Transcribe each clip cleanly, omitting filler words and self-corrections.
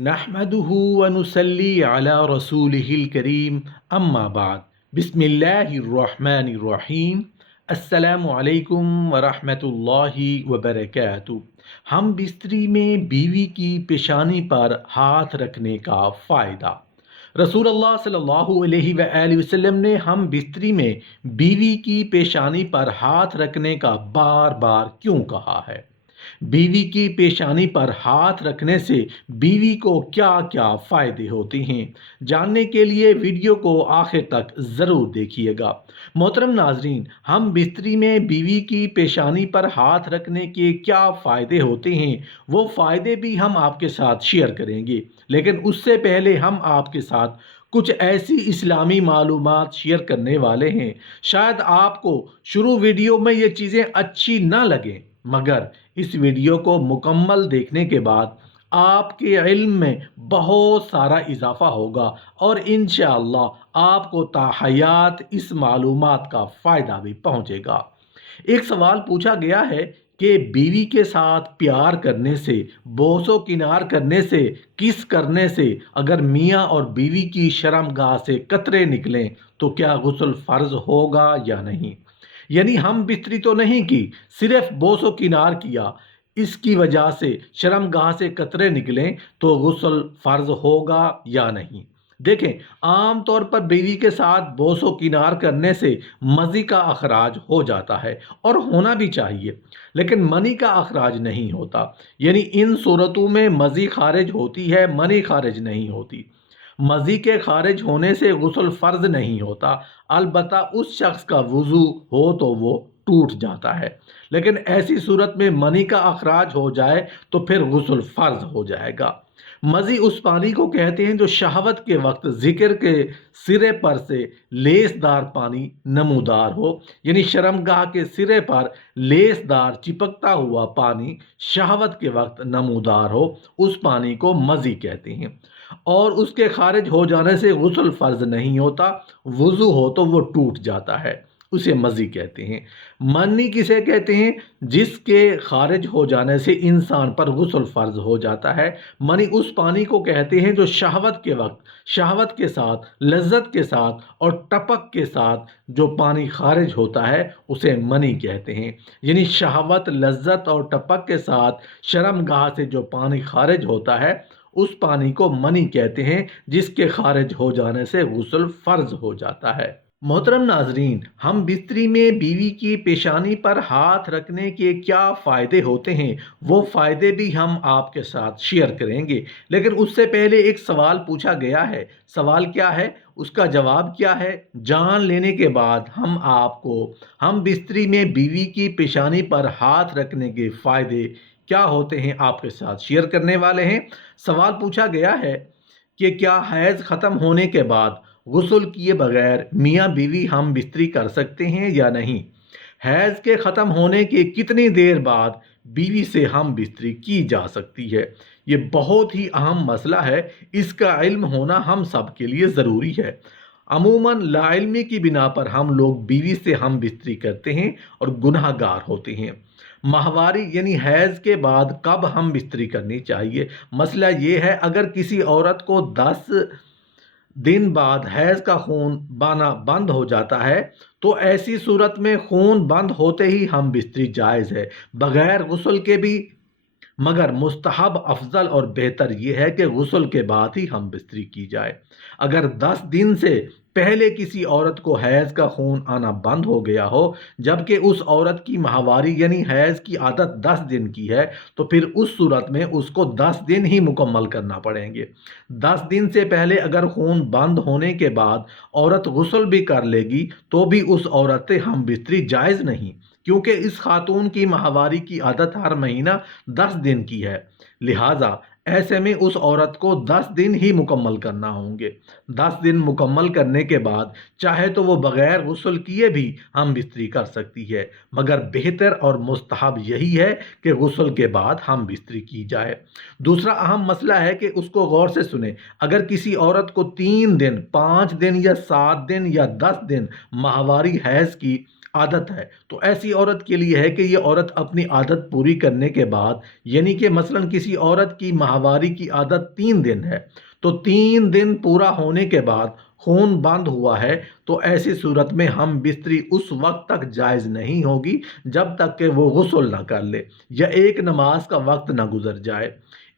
نحمده ونصلي على رسوله الكريم اما بعد بسم اللہ الرحمن الرحیم السلام علیکم ورحمۃ اللہ وبرکاتہ۔ ہم بستری میں بیوی کی پیشانی پر ہاتھ رکھنے کا فائدہ۔ رسول اللہ صلی اللہ علیہ وآلہ وسلم نے ہم بستری میں بیوی کی پیشانی پر ہاتھ رکھنے کا بار بار کیوں کہا ہے؟ بیوی کی پیشانی پر ہاتھ رکھنے سے بیوی کو کیا کیا فائدے ہوتے ہیں، جاننے کے لیے ویڈیو کو آخر تک ضرور دیکھیے گا۔ محترم ناظرین، ہم بستری میں بیوی کی پیشانی پر ہاتھ رکھنے کے کیا فائدے ہوتے ہیں، وہ فائدے بھی ہم آپ کے ساتھ شیئر کریں گے، لیکن اس سے پہلے ہم آپ کے ساتھ کچھ ایسی اسلامی معلومات شیئر کرنے والے ہیں۔ شاید آپ کو شروع ویڈیو میں یہ چیزیں اچھی نہ لگیں، مگر اس ویڈیو کو مکمل دیکھنے کے بعد آپ کے علم میں بہت سارا اضافہ ہوگا اور انشاءاللہ آپ کو تا حیات اس معلومات کا فائدہ بھی پہنچے گا۔ ایک سوال پوچھا گیا ہے کہ بیوی کے ساتھ پیار کرنے سے، بوس و کنار کرنے سے، کس کرنے سے اگر میاں اور بیوی کی شرمگاہ سے قطرے نکلیں تو کیا غسل فرض ہوگا یا نہیں؟ یعنی ہم بستری تو نہیں کی، صرف بوس و کنار کیا، اس کی وجہ سے شرمگاہ سے قطرے نکلیں تو غسل فرض ہوگا یا نہیں؟ دیکھیں، عام طور پر بیوی کے ساتھ بوس و کنار کرنے سے مزی کا اخراج ہو جاتا ہے اور ہونا بھی چاہیے، لیکن منی کا اخراج نہیں ہوتا۔ یعنی ان صورتوں میں مزی خارج ہوتی ہے، منی خارج نہیں ہوتی۔ مزی کے خارج ہونے سے غسل فرض نہیں ہوتا، البتہ اس شخص کا وضو ہو تو وہ ٹوٹ جاتا ہے، لیکن ایسی صورت میں منی کا اخراج ہو جائے تو پھر غسل فرض ہو جائے گا۔ مزی اس پانی کو کہتے ہیں جو شہوت کے وقت ذکر کے سرے پر سے لیس دار پانی نمودار ہو، یعنی شرمگاہ کے سرے پر لیس دار چپکتا ہوا پانی شہوت کے وقت نمودار ہو، اس پانی کو مزی کہتے ہیں، اور اس کے خارج ہو جانے سے غسل فرض نہیں ہوتا، وضو ہو تو وہ ٹوٹ جاتا ہے، اسے مزی کہتے ہیں۔ منی کسے کہتے ہیں؟ جس کے خارج ہو جانے سے انسان پر غسل فرض ہو جاتا ہے۔ منی اس پانی کو کہتے ہیں جو شہوت کے وقت، شہوت کے ساتھ، لذت کے ساتھ اور ٹپک کے ساتھ جو پانی خارج ہوتا ہے اسے منی کہتے ہیں۔ یعنی شہوت، لذت اور ٹپک کے ساتھ شرمگاہ سے جو پانی خارج ہوتا ہے اس پانی کو منی کہتے ہیں، جس کے خارج ہو جانے سے غسل فرض ہو جاتا ہے۔ محترم ناظرین، ہم بستری میں بیوی کی پیشانی پر ہاتھ رکھنے کے کیا فائدے ہوتے ہیں، وہ فائدے بھی ہم آپ کے ساتھ شیئر کریں گے، لیکن اس سے پہلے ایک سوال پوچھا گیا ہے۔ سوال کیا ہے، اس کا جواب کیا ہے، جان لینے کے بعد ہم آپ کو ہم بستری میں بیوی کی پیشانی پر ہاتھ رکھنے کے فائدے کیا ہوتے ہیں آپ کے ساتھ شیئر کرنے والے ہیں۔ سوال پوچھا گیا ہے کہ کیا حیض ختم ہونے کے بعد غسل کیے بغیر میاں بیوی ہم بستری کر سکتے ہیں یا نہیں؟ حیض کے ختم ہونے کے کتنی دیر بعد بیوی سے ہم بستری کی جا سکتی ہے؟ یہ بہت ہی اہم مسئلہ ہے، اس کا علم ہونا ہم سب کے لیے ضروری ہے۔ عموماً لا علمی کی بنا پر ہم لوگ بیوی سے ہم بستری کرتے ہیں اور گناہ گار ہوتے ہیں۔ ماہواری یعنی حیض کے بعد کب ہم بستری کرنی چاہیے؟ مسئلہ یہ ہے، اگر کسی عورت کو 10 دن بعد حیض کا خون بانا بند ہو جاتا ہے تو ایسی صورت میں خون بند ہوتے ہی ہم بستری جائز ہے، بغیر غسل کے بھی، مگر مستحب، افضل اور بہتر یہ ہے کہ غسل کے بعد ہی ہم بستری کی جائے۔ اگر 10 دن سے پہلے کسی عورت کو حیض کا خون آنا بند ہو گیا ہو، جبکہ اس عورت کی ماہواری یعنی حیض کی عادت 10 دن کی ہے، تو پھر اس صورت میں اس کو 10 دن ہی مکمل کرنا پڑیں گے۔ 10 دن سے پہلے اگر خون بند ہونے کے بعد عورت غسل بھی کر لے گی تو بھی اس عورت سے ہم بستری جائز نہیں، کیونکہ اس خاتون کی ماہواری کی عادت ہر مہینہ 10 دن کی ہے، لہٰذا ایسے میں اس عورت کو 10 دن ہی مکمل کرنا ہوں گے۔ 10 دن مکمل کرنے کے بعد چاہے تو وہ بغیر غسل کیے بھی ہم بستری کر سکتی ہے، مگر بہتر اور مستحب یہی ہے کہ غسل کے بعد ہم بستری کی جائے۔ دوسرا اہم مسئلہ ہے کہ اس کو غور سے سنیں، اگر کسی عورت کو 3 دن، 5 دن یا 7 دن یا 10 دن ماہواری حیض کی عادت ہے، تو ایسی عورت کے لیے ہے کہ یہ عورت اپنی عادت پوری کرنے کے بعد، یعنی کہ مثلا کسی عورت کی ماہواری کی عادت 3 دن ہے، تو 3 دن پورا ہونے کے بعد خون بند ہوا ہے، تو ایسی صورت میں ہم بستری اس وقت تک جائز نہیں ہوگی جب تک کہ وہ غسل نہ کر لے یا ایک نماز کا وقت نہ گزر جائے۔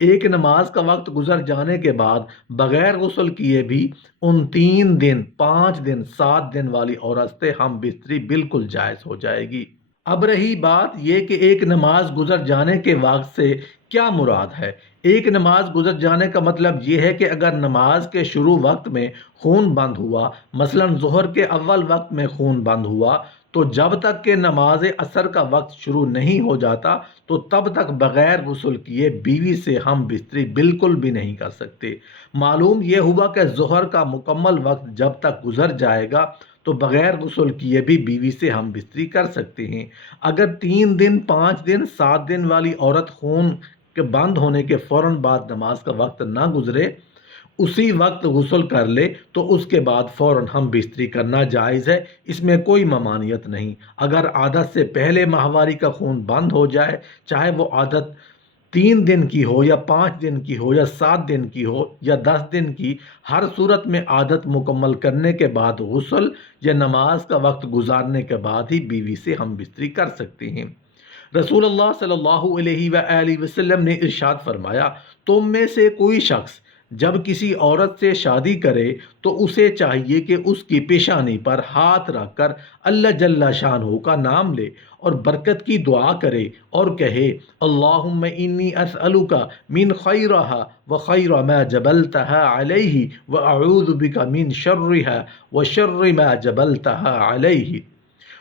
ایک نماز کا وقت گزر جانے کے بعد بغیر غسل کیے بھی ان 3 دن، 5 دن، 7 دن والی عورت سے ہم بستری بالکل جائز ہو جائے گی۔ اب رہی بات یہ کہ ایک نماز گزر جانے کے وقت سے کیا مراد ہے؟ ایک نماز گزر جانے کا مطلب یہ ہے کہ اگر نماز کے شروع وقت میں خون بند ہوا، مثلا ظہر کے اول وقت میں خون بند ہوا، تو جب تک کہ نماز عصر کا وقت شروع نہیں ہو جاتا تو تب تک بغیر غسل کیے بیوی سے ہم بستری بالکل بھی نہیں کر سکتے۔ معلوم یہ ہوا کہ ظہر کا مکمل وقت جب تک گزر جائے گا تو بغیر غسل کیے بھی بیوی سے ہم بستری کر سکتے ہیں۔ اگر 3 دن، 5 دن، 7 دن والی عورت خون کے بند ہونے کے فوراً بعد نماز کا وقت نہ گزرے، اسی وقت غسل کر لے، تو اس کے بعد فوراً ہم بستری کرنا جائز ہے، اس میں کوئی ممانعت نہیں۔ اگر عادت سے پہلے ماہواری کا خون بند ہو جائے، چاہے وہ عادت 3 دن کی ہو یا 5 دن کی ہو یا 7 دن کی ہو یا 10 دن کی، ہر صورت میں عادت مکمل کرنے کے بعد غسل یا نماز کا وقت گزارنے کے بعد ہی بیوی سے ہم بستری کر سکتے ہیں۔ رسول اللہ صلی اللہ علیہ وآلہ وسلم نے ارشاد فرمایا، تم میں سے کوئی شخص جب کسی عورت سے شادی کرے تو اسے چاہیے کہ اس کی پیشانی پر ہاتھ رکھ کر اللہ جل شانہ کا نام لے اور برکت کی دعا کرے اور کہے، اللہم انی اسألک من خیرہا وخیر ما جبلتہا علیہ واعوذ بک من شرہا وشر ما جبلتہا علیہ۔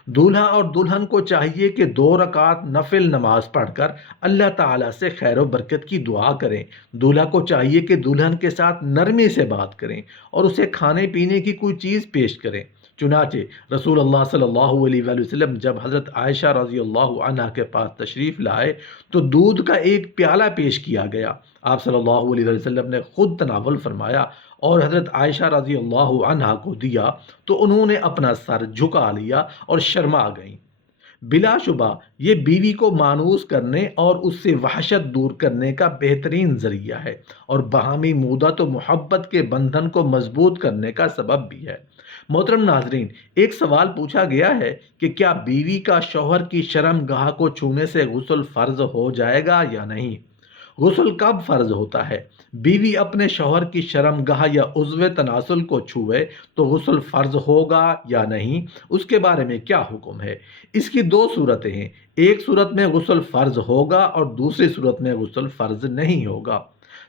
دولہا اور دلہن کو چاہیے کہ 2 رکعت نفل نماز پڑھ کر اللہ تعالیٰ سے خیر و برکت کی دعا کریں۔ دولہا کو چاہیے کہ دلہن کے ساتھ نرمی سے بات کریں اور اسے کھانے پینے کی کوئی چیز پیش کریں۔ چنانچہ رسول اللہ صلی اللہ علیہ وآلہ وسلم جب حضرت عائشہ رضی اللہ عنہا کے پاس تشریف لائے تو دودھ کا ایک پیالہ پیش کیا گیا۔ آپ صلی اللہ علیہ وآلہ وسلم نے خود تناول فرمایا اور حضرت عائشہ رضی اللہ عنہا کو دیا تو انہوں نے اپنا سر جھکا لیا اور شرما گئیں۔ بلا شبہ یہ بیوی کو مانوس کرنے اور اس سے وحشت دور کرنے کا بہترین ذریعہ ہے اور باہمی مودت و محبت کے بندھن کو مضبوط کرنے کا سبب بھی ہے۔ محترم ناظرین، ایک سوال پوچھا گیا ہے کہ کیا بیوی کا شوہر کی شرم گاہ کو چھونے سے غسل فرض ہو جائے گا یا نہیں؟ غسل کب فرض ہوتا ہے؟ بیوی اپنے شوہر کی شرم گاہ یا عضو تناسل کو چھوئے تو غسل فرض ہوگا یا نہیں، اس کے بارے میں کیا حکم ہے؟ اس کی 2 صورتیں ہیں، ایک صورت میں غسل فرض ہوگا اور دوسری صورت میں غسل فرض نہیں ہوگا۔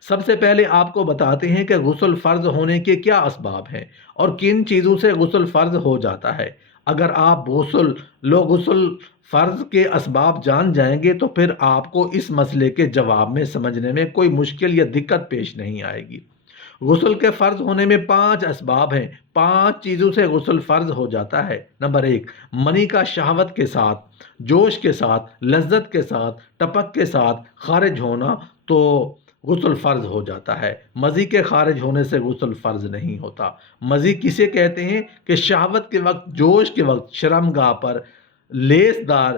سب سے پہلے آپ کو بتاتے ہیں کہ غسل فرض ہونے کے کیا اسباب ہیں اور کن چیزوں سے غسل فرض ہو جاتا ہے۔ اگر آپ غسل فرض کے اسباب جان جائیں گے تو پھر آپ کو اس مسئلے کے جواب میں سمجھنے میں کوئی مشکل یا دقت پیش نہیں آئے گی۔ غسل کے فرض ہونے میں 5 اسباب ہیں، 5 چیزوں سے غسل فرض ہو جاتا ہے۔ نمبر 1، منی کا شہوت کے ساتھ، جوش کے ساتھ، لذت کے ساتھ، ٹپک کے ساتھ خارج ہونا تو غسل فرض ہو جاتا ہے۔ مزی کے خارج ہونے سے غسل فرض نہیں ہوتا۔ مزی کسے کہتے ہیں کہ شہوت کے وقت، جوش کے وقت شرمگاہ پر لیس دار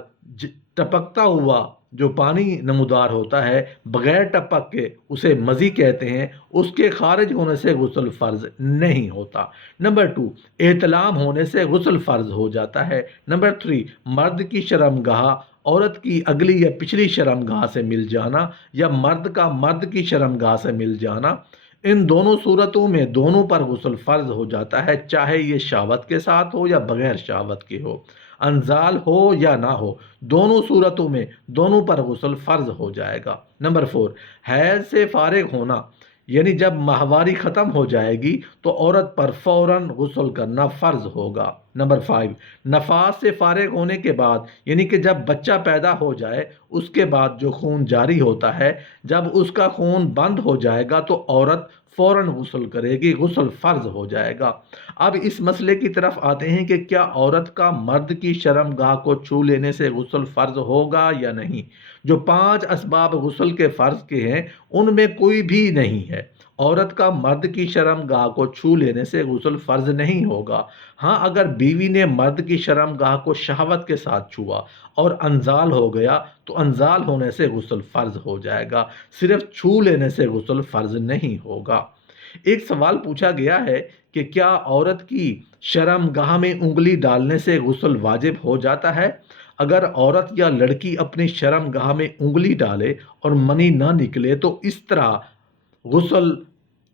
ٹپکتا ہوا جو پانی نمودار ہوتا ہے بغیر ٹپک کے، اسے مزی کہتے ہیں، اس کے خارج ہونے سے غسل فرض نہیں ہوتا۔ نمبر 2، احتلام ہونے سے غسل فرض ہو جاتا ہے۔ نمبر 3، مرد کی شرمگاہ عورت کی اگلی یا پچھلی شرمگاہ سے مل جانا یا مرد کا مرد کی شرمگاہ سے مل جانا، ان دونوں صورتوں میں دونوں پر غسل فرض ہو جاتا ہے، چاہے یہ شہوت کے ساتھ ہو یا بغیر شہوت کے ہو، انزال ہو یا نہ ہو، دونوں صورتوں میں دونوں پر غسل فرض ہو جائے گا۔ نمبر 4، حیض سے فارغ ہونا، یعنی جب ماہواری ختم ہو جائے گی تو عورت پر فوراً غسل کرنا فرض ہوگا۔ نمبر 5، نفاس سے فارغ ہونے کے بعد، یعنی کہ جب بچہ پیدا ہو جائے اس کے بعد جو خون جاری ہوتا ہے، جب اس کا خون بند ہو جائے گا تو عورت فوراً غسل کرے گی، غسل فرض ہو جائے گا۔ اب اس مسئلے کی طرف آتے ہیں کہ کیا عورت کا مرد کی شرمگاہ کو چھو لینے سے غسل فرض ہوگا یا نہیں۔ جو 5 اسباب غسل کے فرض کے ہیں ان میں کوئی بھی نہیں ہے۔ عورت کا مرد کی شرم گاہ کو چھو لینے سے غسل فرض نہیں ہوگا۔ ہاں، اگر بیوی نے مرد کی شرم گاہ کو شہوت کے ساتھ چھوا اور انزال ہو گیا تو انزال ہونے سے غسل فرض ہو جائے گا، صرف چھو لینے سے غسل فرض نہیں ہوگا۔ ایک سوال پوچھا گیا ہے کہ کیا عورت کی شرم گاہ میں انگلی ڈالنے سے غسل واجب ہو جاتا ہے؟ اگر عورت یا لڑکی اپنی شرم گاہ میں انگلی ڈالے اور منی نہ نکلے تو اس طرح غسل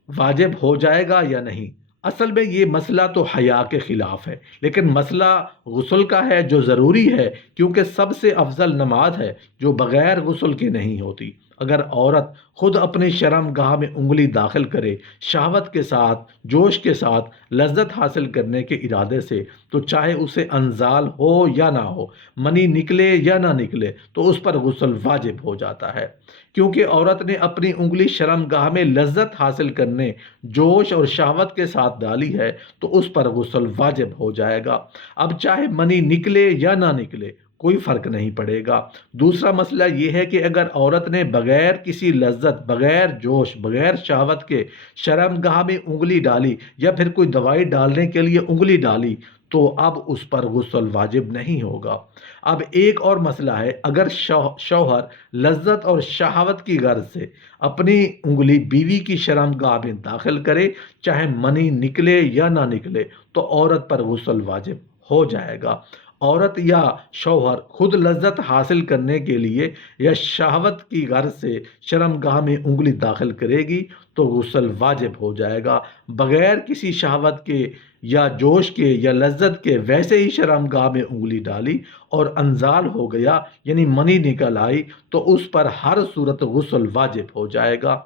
واجب ہو جائے گا یا نہیں؟ اصل میں یہ مسئلہ تو حیا کے خلاف ہے، لیکن مسئلہ غسل کا ہے جو ضروری ہے، کیونکہ سب سے افضل نماز ہے جو بغیر غسل کے نہیں ہوتی۔ اگر عورت خود اپنی شرم گاہ میں انگلی داخل کرے شہوت کے ساتھ، جوش کے ساتھ، لذت حاصل کرنے کے ارادے سے، تو چاہے اسے انزال ہو یا نہ ہو، منی نکلے یا نہ نکلے، تو اس پر غسل واجب ہو جاتا ہے، کیونکہ عورت نے اپنی انگلی شرم گاہ میں لذت حاصل کرنے، جوش اور شہوت کے ساتھ ڈالی ہے تو اس پر غسل واجب ہو جائے گا۔ اب چاہے منی نکلے یا نہ نکلے، کوئی فرق نہیں پڑے گا۔ دوسرا مسئلہ یہ ہے کہ اگر عورت نے بغیر کسی لذت، بغیر جوش، بغیر شہوت کے شرم گاہ میں انگلی ڈالی یا پھر کوئی دوائی ڈالنے کے لیے انگلی ڈالی تو اب اس پر غسل واجب نہیں ہوگا۔ اب ایک اور مسئلہ ہے، اگر شوہر لذت اور شہوت کی غرض سے اپنی انگلی بیوی کی شرم گاہ میں داخل کرے، چاہے منی نکلے یا نہ نکلے، تو عورت پر غسل واجب ہو جائے گا۔ عورت یا شوہر خود لذت حاصل کرنے کے لیے یا شہوت کی غرض سے شرم گاہ میں انگلی داخل کرے گی تو غسل واجب ہو جائے گا۔ بغیر کسی شہوت کے یا جوش کے یا لذت کے ویسے ہی شرم گاہ میں انگلی ڈالی اور انزال ہو گیا، یعنی منی نکل آئی، تو اس پر ہر صورت غسل واجب ہو جائے گا۔